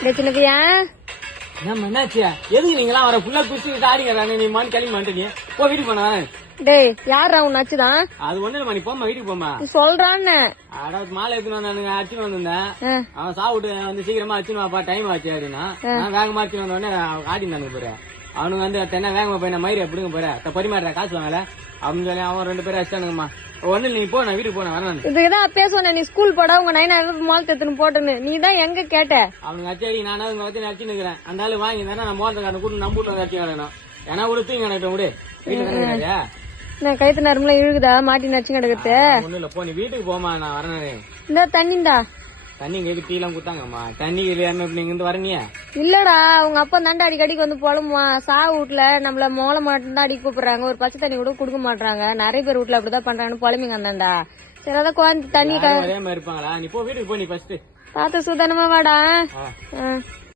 டேய் சின்ன பையா நம்ம என்னாச்சு? எதுக்கு நீங்களாம் வர ஃபுல்லா குச்சிக்கிட்டு ஆடிக்கிறாங்க நீ மான் கிளம்பி மாட்டேங்க போ வீட்டுக்கு போனா டேய் யாரா உன் நச்சுதான் அது ஒண்ணு போம்மா வீட்டுக்கு போம்மா. நீ சொல்றான்னு. அட மாலை எடுத்துன்னு வந்தானுங்க அடிச்சுன்னு வந்திருந்தேன். அவன் சாப்பிட்டு வந்து சீக்கிரமா அடிச்சுன்னு வாப்பா டைம் ஆச்சு அப்படின்னா. நான் வேகமா அடிச்சுன்னு வந்த உடனே ஆடினானுங்க போற அவனுங்க வந்து தென்ன வேகமா போய் மயிரை எப்படிங்க போற? பரிமாறுற காசு வாங்கல? அப்படின்னு சொல்லி அவன் ரெண்டு பேரும் அடிச்சானுங்கம்மா ஒண்ணு நீ போ நான் வீட்டுக்கு போன வரேன் இதுக்குதான் அப்பயே சொன்னேன் நீ ஸ்கூல் போடா உங்க நைனா மால் தத்துன்னு போட்டுன்னு. நீ தான் எங்க கேட்ட? அவனுங்க அச்சாடி நானும் அவங்க வச்சு அடிச்சு நிக்கிறேன் அந்த ஆளு வாங்கி தானே நான் மோதக்காரன் கூட நம்ம வீட்டுல வந்து அடிச்சு வரணும். ஏன்னா கூட தூங்கி எனக்கு விடு. வீட்டுல நான் கைத்து நரம்புல இழுகுதா? மாட்டி நச்சு கிடக்குறது. ஒண்ணு இல்ல போ நீ வீட்டுக்கு போமா நான் வரேன் இந்த தண்ணிண்டா. தண்ணி இங்க டீ எல்லாம் கொடுத்தாங்கம்மா தண்ணி இல்லையாம இப்ப நீங்க இருந்து வரீங்க? இல்லடா உங்க அப்பா தாண்டா அடிக்கடிக்கு வந்து புலம்புவா. சா வீட்ல நம்மள மோளை மட்டும் தான் அடிக்க கூப்பிடுறாங்க. ஒரு பச்சை தண்ணி கூட கொடுக்க மாட்டாங்க நிறைய பேர் வீட்ல அப்படிதான் பண்றாங்கன்னு புலம்பிங்க அந்தாண்டா சரி அதான் குழந்தை தண்ணி அதே மாதிரி இருப்பாங்களா? நீ போ வீட்டுக்கு போ நீ ஃபர்ஸ்ட் பார்த்து சுதானமா வாடா.